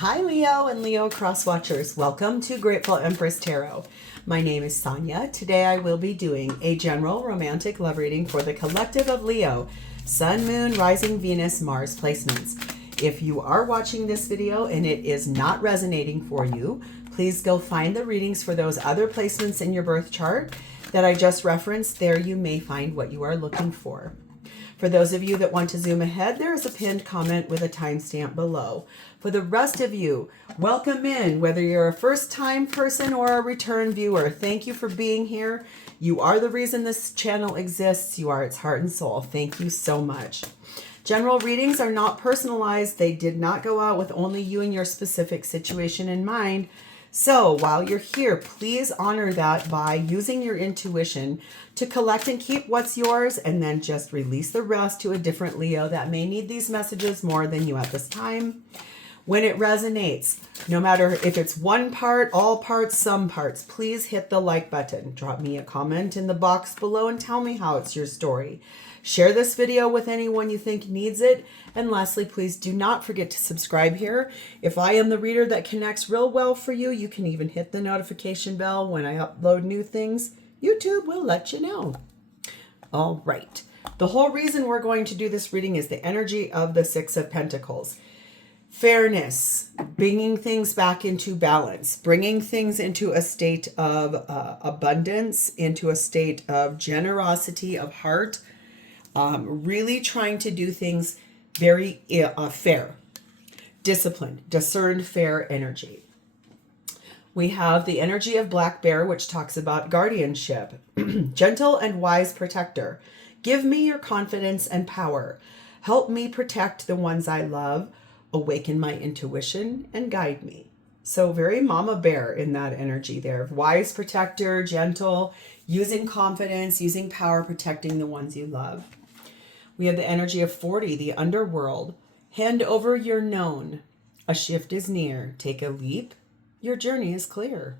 Hi Leo and Leo Cross Watchers. Welcome to Grateful Empress Tarot. My name is Sonia. Today I will be doing a general romantic love reading for the collective of Leo, Sun, Moon, Rising, Venus, Mars placements. If you are watching this video and it is not resonating for you, please go find the readings for those other placements in your birth chart that I just referenced. There you may find what you are looking for. For those of you that want to zoom ahead, there is a pinned comment with a timestamp below. For the rest of you, welcome in, whether you're a first-time person or a return viewer. Thank you for being here. You are the reason this channel exists. You are its heart and soul. Thank you so much. General readings are not personalized. They did not go out with only you and your specific situation in mind. So while you're here, please honor that by using your intuition to collect and keep what's yours, and then just release the rest to a different Leo that may need these messages more than you at this time. When it resonates, no matter if it's one part, all parts, some parts, please hit the like button. Drop me a comment in the box below and tell me how it's your story. Share this video with anyone you think needs it. And lastly, please do not forget to subscribe here. If I am the reader that connects real well for you, you can even hit the notification bell when I upload new things. YouTube will let you know. All right. The whole reason we're going to do this reading is the energy of the Six of Pentacles. Fairness, bringing things back into balance, bringing things into a state of abundance, into a state of generosity of heart, really trying to do things very fair, disciplined, discerned, fair energy. We have the energy of Black Bear, which talks about guardianship, gentle and wise protector. Give me your confidence and power. Help me protect the ones I love. Awaken my intuition and guide me. So very mama bear in that energy there. Wise protector, gentle, using confidence, using power, protecting the ones you love. We have the energy of 40, the underworld. Hand over your known. A shift is near. Take a leap. Your journey is clear.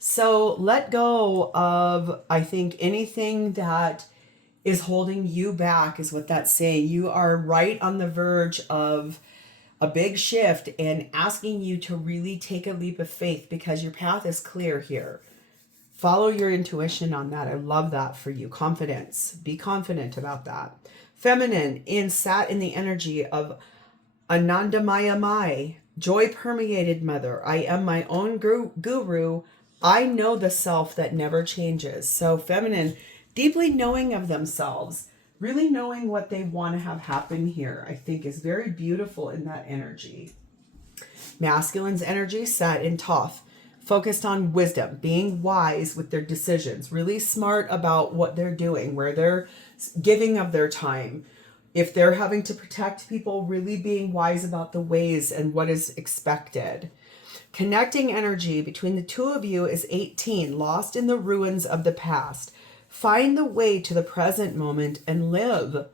So let go of, I think, anything that is holding you back is what that's saying. You are right on the verge of a big shift and asking you to really take a leap of faith because your path is clear here. Follow your intuition on that. I love that for you. Confidence. Be confident about that. Feminine, sat in the energy of Anandamaya Mai. Joy permeated mother. I am my own guru. I know the self that never changes. So feminine, deeply knowing of themselves. Really knowing what they want to have happen here, I think is very beautiful in that energy. Masculine's energy sat in Thoth, focused on wisdom, being wise with their decisions, really smart about what they're doing, where they're giving of their time. If they're having to protect people, really being wise about the ways and what is expected. Connecting energy between the two of you is 18, lost in the ruins of the past. Find the way to the present moment and live.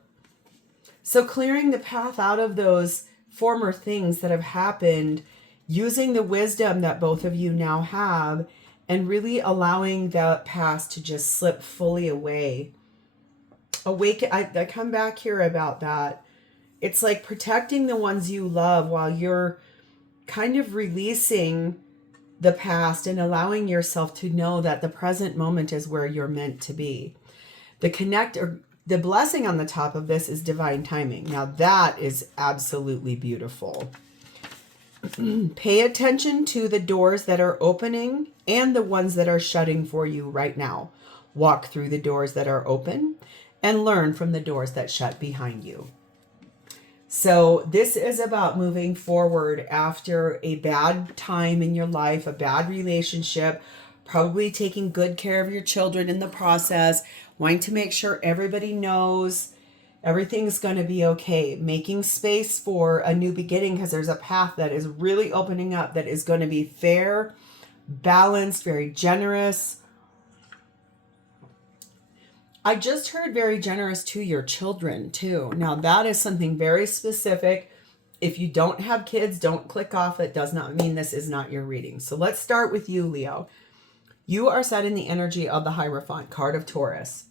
So clearing the path out of those former things that have happened, using the wisdom that both of you now have, and really allowing the past to just slip fully away. Awaken. I come back here about that. It's like protecting the ones you love while you're kind of releasing the past and allowing yourself to know that the present moment is where you're meant to be. The blessing on the top of this is divine timing. Now that is absolutely beautiful. Pay attention to the doors that are opening and the ones that are shutting for you right now. Walk through the doors that are open and learn from the doors that shut behind you. So this is about moving forward after a bad time in your life, a bad relationship, probably taking good care of your children in the process, wanting to make sure everybody knows everything's going to be okay, making space for a new beginning because there's a path that is really opening up that is going to be fair, balanced, very generous. I just heard very generous to your children too. Now that is something very specific. If you don't have kids, don't click off. It does not mean this is not your reading. So let's start with you, Leo. You are set in the energy of the Hierophant, card of Taurus.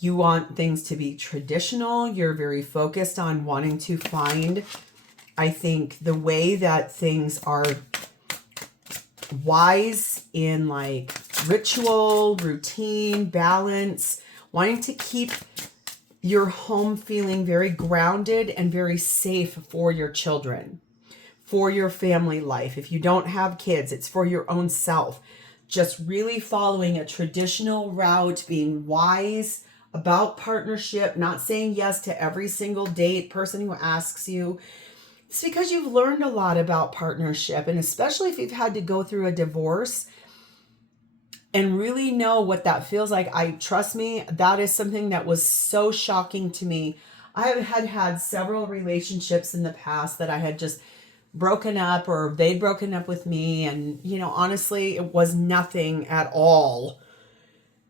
You want things to be traditional. You're very focused on wanting to find I think the way that things are wise in like ritual, routine, balance, wanting to keep your home feeling very grounded and very safe for your children, for your family life. If you don't have kids, it's for your own self. Just really following a traditional route, being wise about partnership, not saying yes to every single date person who asks you. It's because you've learned a lot about partnership, and especially if you've had to go through a divorce and really know what that feels like. Trust me, that is something that was so shocking to me. I had several relationships in the past that I had just broken up, or they'd broken up with me, and honestly, it was nothing at all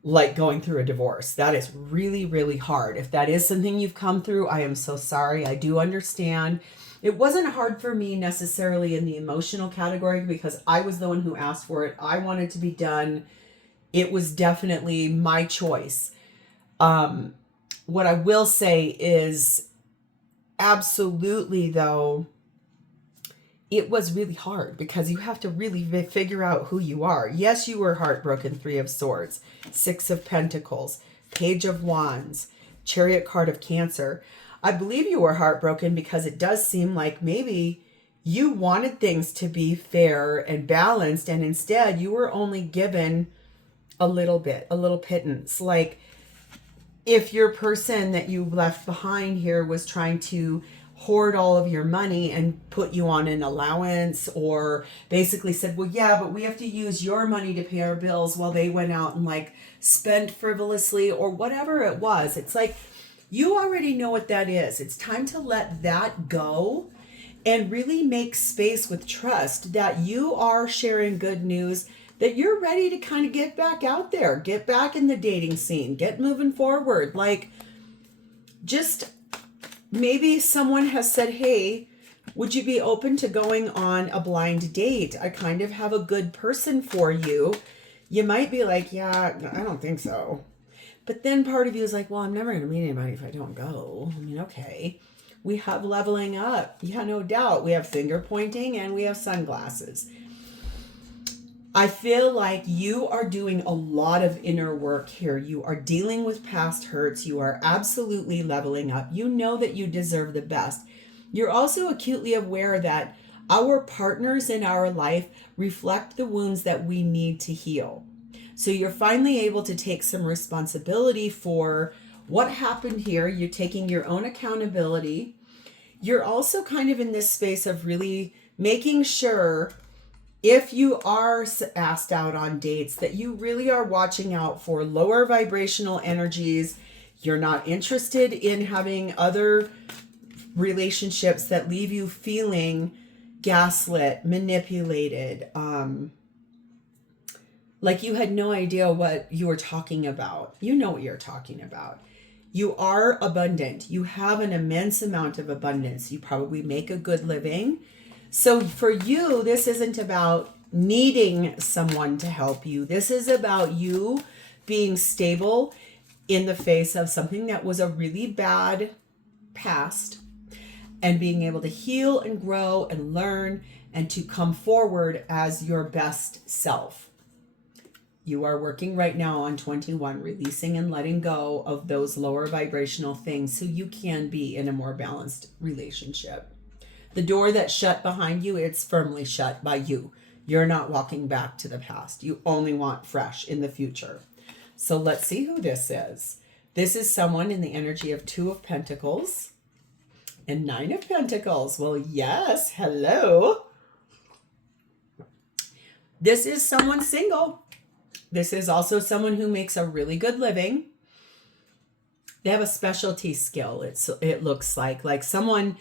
like going through a divorce. That is really, really hard. If that is something you've come through, I am so sorry. I do understand. It wasn't hard for me necessarily in the emotional category because I was the one who asked for it. I wanted to be done. It was definitely my choice. What I will say is absolutely, though, it was really hard because you have to really figure out who you are. Yes, you were heartbroken. 3 of Swords, 6 of Pentacles, Page of Wands, Chariot card of Cancer. I believe you were heartbroken because it does seem like maybe you wanted things to be fair and balanced, and instead you were only given a little bit, a little pittance. Like if your person that you left behind here was trying to hoard all of your money and put you on an allowance, or basically said, well, yeah, but we have to use your money to pay our bills, while they went out and like spent frivolously or whatever it was. It's like, you already know what that is. It's time to let that go and really make space with trust that you are sharing good news, that you're ready to kind of get back out there, get back in the dating scene, get moving forward. Like, just maybe someone has said, hey, would you be open to going on a blind date? I kind of have a good person for you. You might be like, yeah, I don't think so. But then part of you is like, well, I'm never going to meet anybody if I don't go. I mean, okay. We have leveling up. Yeah, no doubt. We have finger pointing and we have sunglasses. I feel like you are doing a lot of inner work here. You are dealing with past hurts. You are absolutely leveling up. You know that you deserve the best. You're also acutely aware that our partners in our life reflect the wounds that we need to heal. So you're finally able to take some responsibility for what happened here. You're taking your own accountability. You're also kind of in this space of really making sure, if you are asked out on dates, that you really are watching out for lower vibrational energies. You're not interested in having other relationships that leave you feeling gaslit, manipulated, like you had no idea what you were talking about. You know what you're talking about. You are abundant. You have an immense amount of abundance. You probably make a good living. So for you, this isn't about needing someone to help you. This is about you being stable in the face of something that was a really bad past, and being able to heal and grow and learn and to come forward as your best self. You are working right now on 21, releasing and letting go of those lower vibrational things so you can be in a more balanced relationship. The door that's shut behind you, it's firmly shut by you. You're not walking back to the past. You only want fresh in the future. So let's see who this is. This is someone in the energy of 2 of Pentacles and 9 of Pentacles. Well, yes, hello. This is someone single. This is also someone who makes a really good living. They have a specialty skill. It looks like someone,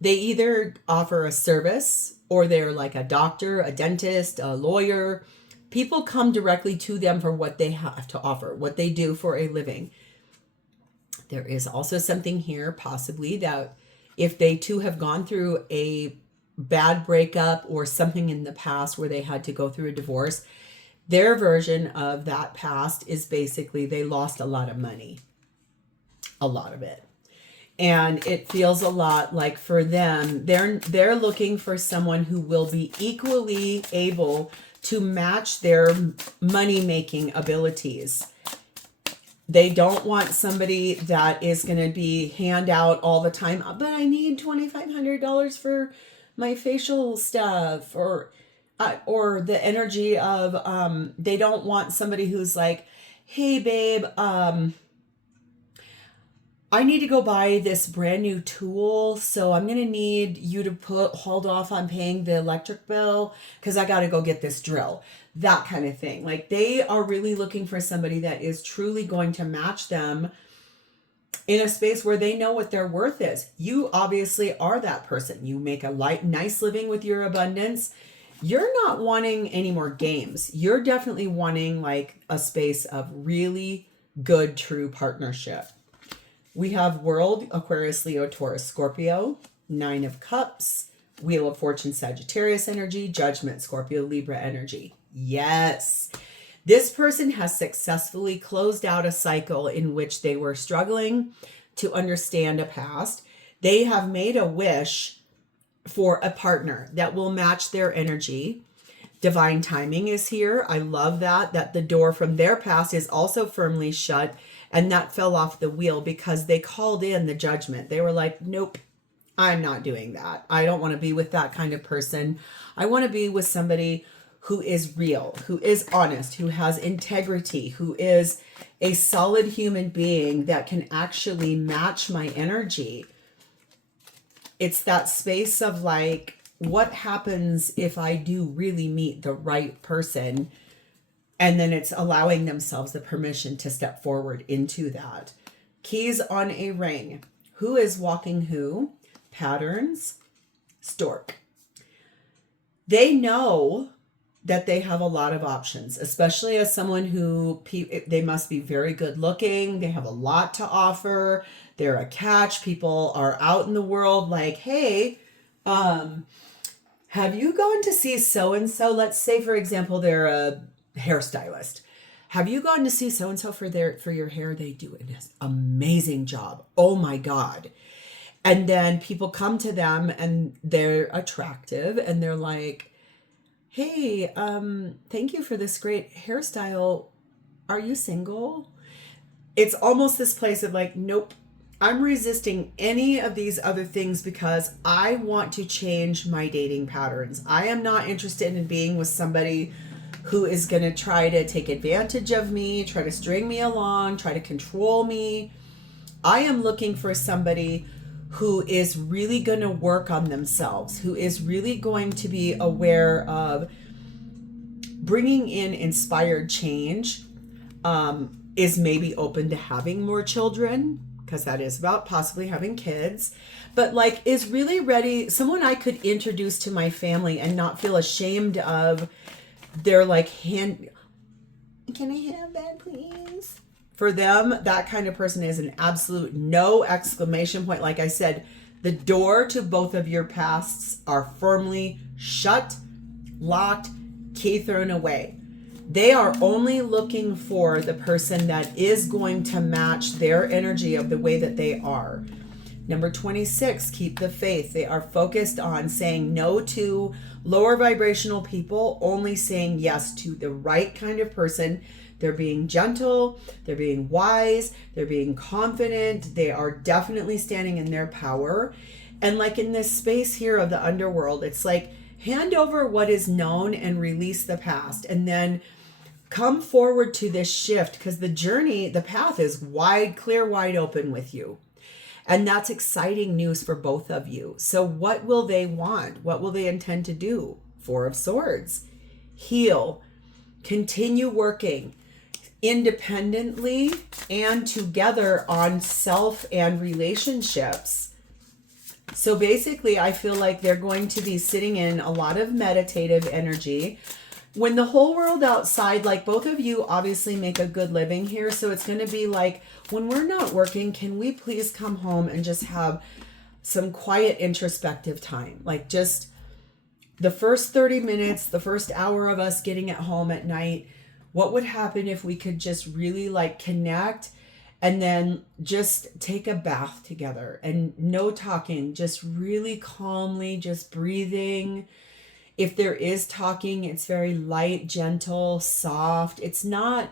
they either offer a service, or they're like a doctor, a dentist, a lawyer. People come directly to them for what they have to offer, what they do for a living. There is also something here, possibly, that if they too have gone through a bad breakup or something in the past where they had to go through a divorce, their version of that past is basically they lost a lot of money, a lot of it. And it feels a lot like for them, they're looking for someone who will be equally able to match their money-making abilities. They don't want somebody that is going to be handout all the time, but I need $2,500 for my facial stuff, or the energy of they don't want somebody who's like, hey babe, I need to go buy this brand new tool, so I'm going to need you to hold off on paying the electric bill because I got to go get this drill. That kind of thing. Like, they are really looking for somebody that is truly going to match them in a space where they know what their worth is. You obviously are that person. You make a nice living with your abundance. You're not wanting any more games. You're definitely wanting like a space of really good, true partnership. We have World, Aquarius, Leo, Taurus, Scorpio, 9 of Cups, Wheel of Fortune, Sagittarius energy, Judgment, Scorpio, Libra energy. Yes. This person has successfully closed out a cycle in which they were struggling to understand a past. They have made a wish for a partner that will match their energy. Divine timing is here. I love that the door from their past is also firmly shut, and that fell off the wheel because they called in the judgment. They were like, nope, I'm not doing that. I don't want to be with that kind of person. I want to be with somebody who is real, who is honest, who has integrity, who is a solid human being that can actually match my energy. It's that space of like, what happens if I do really meet the right person? And then it's allowing themselves the permission to step forward into that. Keys on a ring. Who is walking who? Patterns. Stork. They know that they have a lot of options, especially as someone who, they must be very good looking. They have a lot to offer. They're a catch. People are out in the world like, hey, have you gone to see so-and-so? Let's say, for example, they're a hairstylist. Have you gone to see so-and-so for your hair? They do an amazing job. Oh my God. And then people come to them and they're attractive and they're like, hey, thank you for this great hairstyle. Are you single? It's almost this place of like, nope, I'm resisting any of these other things because I want to change my dating patterns. I am not interested in being with somebody who is going to try to take advantage of me, try to string me along, try to control me. I am looking for somebody who is really going to work on themselves, who is really going to be aware of bringing in inspired change, is maybe open to having more children, because that is about possibly having kids, but like is really ready, someone I could introduce to my family and not feel ashamed of their like can I have that please? For them, that kind of person is an absolute no exclamation point. Like I said, the door to both of your pasts are firmly shut, locked, key thrown away. They are only looking for the person that is going to match their energy of the way that they are. Number 26, keep the faith. They are focused on saying no to lower vibrational people, only saying yes to the right kind of person. They're being gentle, they're being wise, they're being confident. They are definitely standing in their power. And like in this space here of the underworld, it's like hand over what is known and release the past. And then come forward to this shift, because the journey, the path is clear, wide open with you. And that's exciting news for both of you. So what will they want? What will they intend to do? 4 of Swords. Heal. Continue working independently and together on self and relationships. So basically, I feel like they're going to be sitting in a lot of meditative energy. When the whole world outside, like both of you obviously make a good living here. So it's going to be like, when we're not working, can we please come home and just have some quiet introspective time? Like just the first 30 minutes, the first hour of us getting at home at night. What would happen if we could just really like connect And then just take a bath together and no talking, just really calmly, just breathing. If there is talking, it's very light, gentle, soft. It's not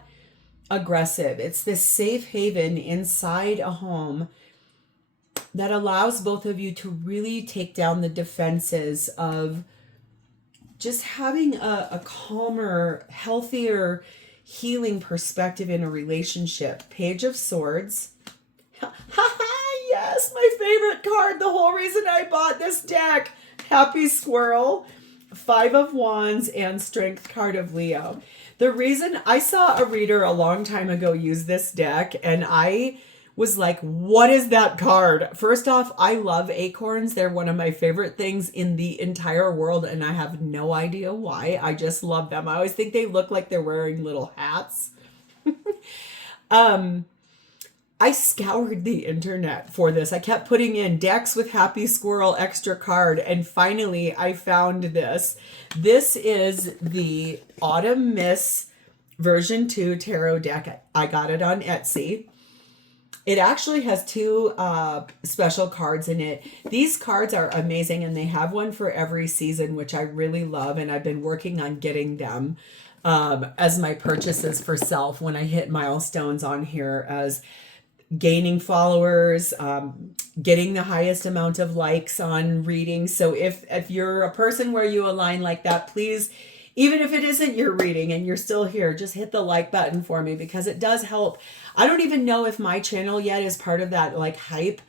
aggressive. It's this safe haven inside a home that allows both of you to really take down the defenses of just having a calmer, healthier, healing perspective in a relationship. Page of Swords. Yes, my favorite card. The whole reason I bought this deck. Happy Squirrel. Five of Wands and Strength card of Leo. The reason I saw a reader a long time ago use this deck, and I was like, what is that card? First off, I love acorns. They're one of my favorite things in the entire world, and I have no idea why. I just love them. I always think they look like they're wearing little hats. I scoured the internet for this. I kept putting in decks with Happy Squirrel extra card, and finally I found this. This is the Autumn Miss version 2 tarot deck. I got it on Etsy. It actually has 2 special cards in it. These cards are amazing, and they have one for every season, which I really love, and I've been working on getting them as my purchases for self when I hit milestones on here, as gaining followers, getting the highest amount of likes on readings. So if you're a person where you align like that, please, even if it isn't your reading and you're still here, just hit the like button for me, because it does help. I don't even know if my channel yet is part of that like hype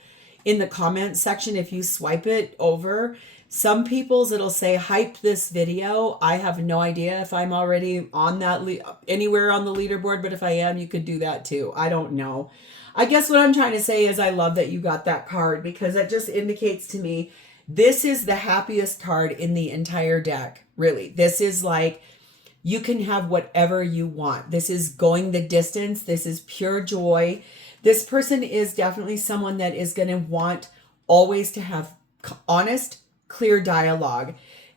in the comment section. If you swipe it over, some people's it'll say hype this video. I have no idea if I'm already on that anywhere on the leaderboard, but if I am, you could do that too. I don't know. I guess what I'm trying to say is I love that you got that card, because that just indicates to me this is the happiest card in the entire deck. Really, this is like, you can have whatever you want. This is going the distance. This is pure joy. This person is definitely someone that is going to want always to have honest, clear dialogue.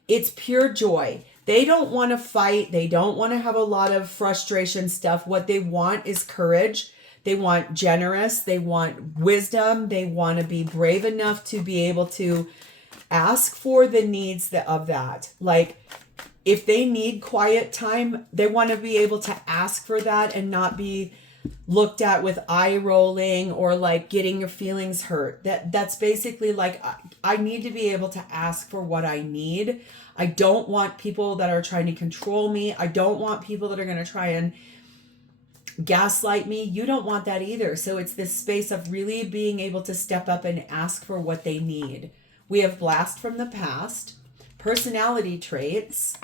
It's pure joy. They don't want to fight. They don't want to have a lot of frustration stuff. What they want is courage. They want generous. They want wisdom. They want to be brave enough to be able to ask for the needs of that. Like, if they need quiet time, they want to be able to ask for that and not be looked at with eye rolling or like getting your feelings hurt. That's basically like, I need to be able to ask for what I need. I don't want people that are trying to control me. I don't want people that are going to try and gaslight me. You don't want that either. So it's this space of really being able to step up and ask for what they need. We have blast from the past, personality traits,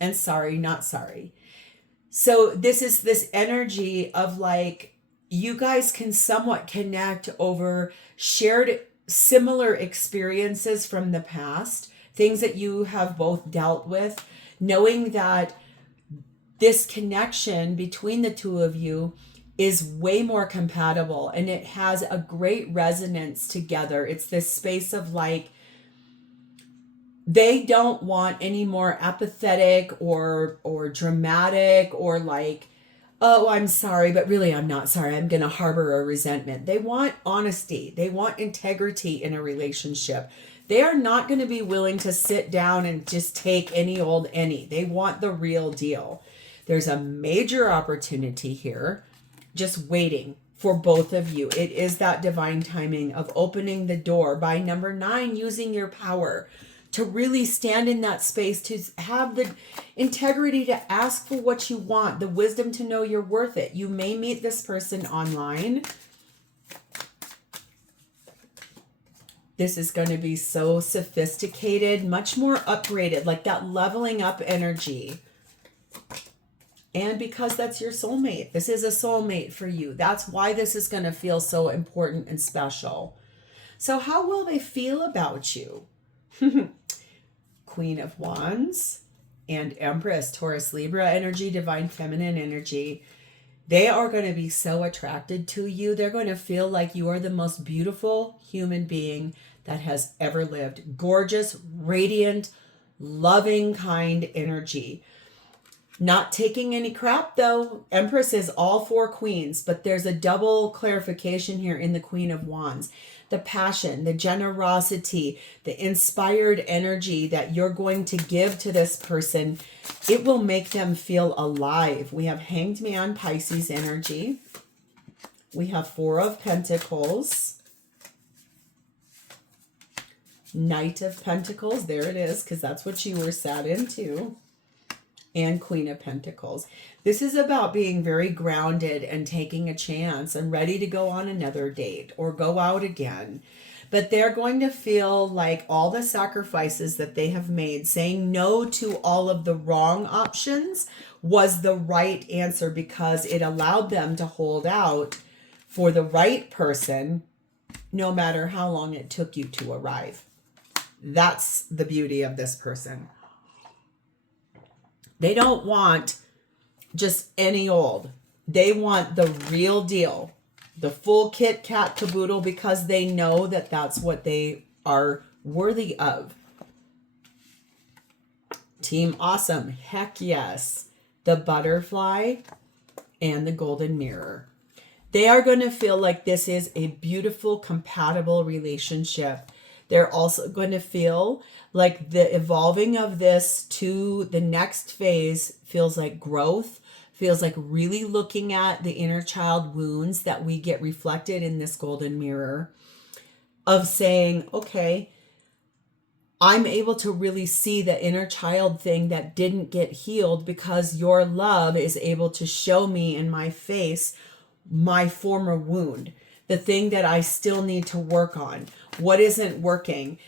and sorry, not sorry. So this is this energy of like, you guys can somewhat connect over shared similar experiences from the past, things that you have both dealt with, knowing that this connection between the two of you is way more compatible and it has a great resonance together. It's this space of like, they don't want any more apathetic or dramatic or like, oh, I'm sorry, but really I'm not sorry. I'm going to harbor a resentment. They want honesty. They want integrity in a relationship. They are not going to be willing to sit down and just take any old any. They want the real deal. There's a major opportunity here, just waiting for both of you. It is that divine timing of opening the door by number 9, using your power to really stand in that space, to have the integrity to ask for what you want, the wisdom to know you're worth it. You may meet this person online. This is going to be so sophisticated, much more upgraded, like that leveling up energy. And because that's your soulmate, this is a soulmate for you. That's why this is going to feel so important and special. So how will they feel about you? Queen of Wands and Empress, Taurus, Libra energy, divine feminine energy. They are going to be so attracted to you. They're going to feel like you are the most beautiful human being that has ever lived. Gorgeous, radiant, loving, kind energy. Not taking any crap though. Empress is all four queens, but there's a double clarification here in the Queen of Wands. The passion, the generosity, the inspired energy that you're going to give to this person, it will make them feel alive. We have Hanged Man, Pisces energy. We have Four of Pentacles. Knight of Pentacles. There it is, because that's what you were sat into. And Queen of Pentacles. This is about being very grounded and taking a chance and ready to go on another date or go out again. But they're going to feel like all the sacrifices that they have made, saying no to all of the wrong options, was the right answer because it allowed them to hold out for the right person, no matter how long it took you to arrive. That's the beauty of this person. They don't want just any old. They want the real deal, the full kit kat caboodle, because they know that that's what they are worthy of. Team Awesome. Heck yes. The Butterfly and the Golden Mirror. They are going to feel like this is a beautiful, compatible relationship. They're also going to feel like the evolving of this to the next phase feels like growth, feels like really looking at the inner child wounds that we get reflected in this golden mirror, of saying, okay, I'm able to really see the inner child thing that didn't get healed because your love is able to show me in my face my former wound, the thing that I still need to work on, what isn't working.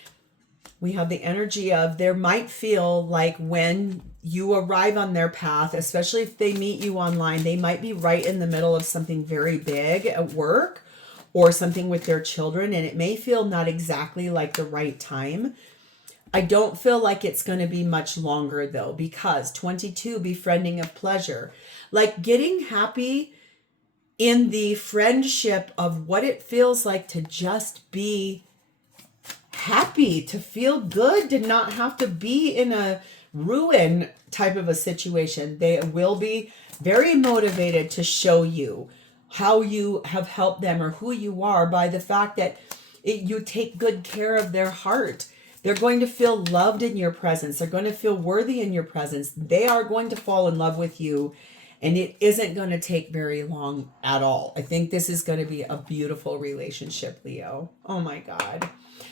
We have the energy of there might feel like when you arrive on their path, especially if they meet you online, they might be right in the middle of something very big at work or something with their children, and it may feel not exactly like the right time. I don't feel like it's going to be much longer though, because 22, befriending of pleasure, like getting happy in the friendship of what it feels like to just be happy, to feel good, to not have to be in a ruin type of a situation. They will be very motivated to show you how you have helped them or who you are by the fact that you take good care of their heart. They're going to feel loved in your presence. They're going to feel worthy in your presence. They are going to fall in love with you. And it isn't going to take very long at all. I think this is going to be a beautiful relationship, Leo. Oh my God.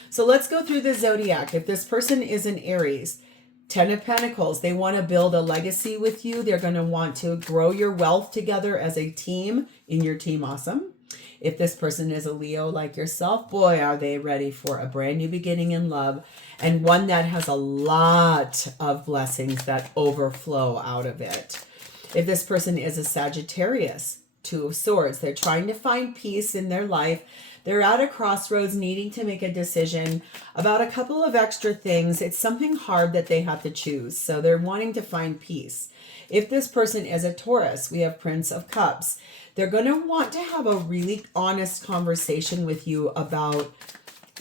So let's go through the zodiac. If this person is an Aries, 10 of Pentacles, they want to build a legacy with you. They're going to want to grow your wealth together as a team in your Team Awesome. If this person is a Leo like yourself, boy, are they ready for a brand new beginning in love, and one that has a lot of blessings that overflow out of it. If this person is a Sagittarius, 2 of Swords, they're trying to find peace in their life. They're at a crossroads needing to make a decision about a couple of extra things. It's something hard that they have to choose. So they're wanting to find peace. If this person is a Taurus, we have Prince of Cups. They're going to want to have a really honest conversation with you about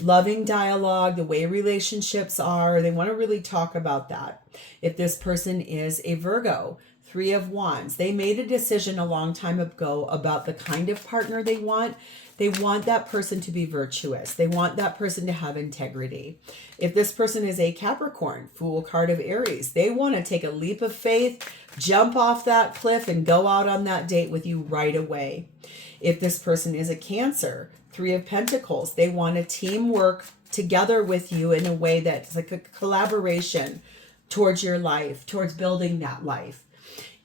loving dialogue, the way relationships are. They want to really talk about that. If this person is a Virgo, 3 of Wands. They made a decision a long time ago about the kind of partner they want. They want that person to be virtuous. They want that person to have integrity. If this person is a Capricorn, Fool card of Aries, they want to take a leap of faith, jump off that cliff, and go out on that date with you right away. If this person is a Cancer, 3 of Pentacles, they want to teamwork together with you in a way that's like a collaboration towards your life, towards building that life.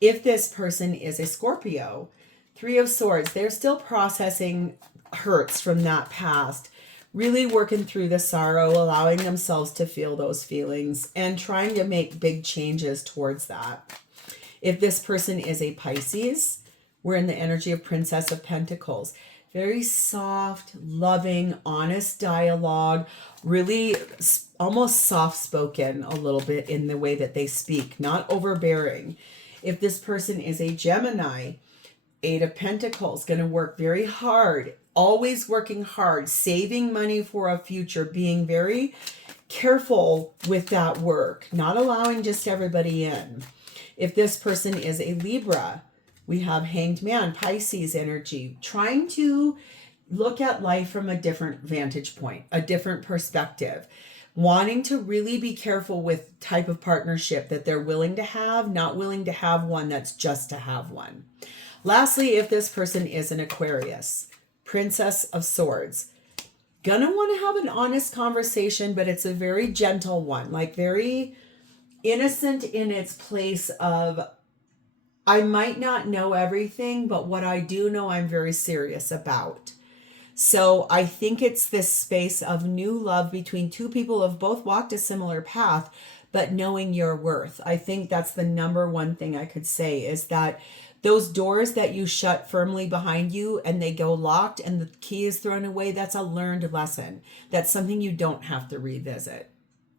If this person is a Scorpio, 3 of Swords, they're still processing hurts from that past, really working through the sorrow, allowing themselves to feel those feelings and trying to make big changes towards that. If this person is a Pisces, we're in the energy of Princess of Pentacles. Very soft, loving, honest dialogue, really almost soft-spoken a little bit in the way that they speak, not overbearing. If this person is a Gemini, 8 of Pentacles, going to work very hard, always working hard, saving money for a future, being very careful with that work, not allowing just everybody in. If this person is a Libra, we have Hanged Man, Pisces energy, trying to look at life from a different vantage point, a different perspective, wanting to really be careful with type of partnership that they're willing to have, not willing to have one that's just to have one. Lastly, if this person is an Aquarius, Princess of Swords, gonna want to have an honest conversation, but it's a very gentle one, like very innocent in its place of, I might not know everything, but what I do know, I'm very serious about. So I think it's this space of new love between two people who have both walked a similar path, but knowing your worth. I think that's the number one thing I could say, is that those doors that you shut firmly behind you and they go locked and the key is thrown away, that's a learned lesson. That's something you don't have to revisit.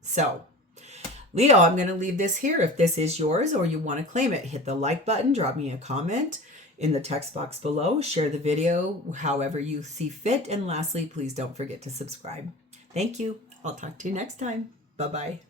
So Leo, I'm going to leave this here. If this is yours or you want to claim it, hit the like button, drop me a comment in the text box below, share the video however you see fit, and lastly, please don't forget to subscribe. Thank you. I'll talk to you next time. Bye-bye.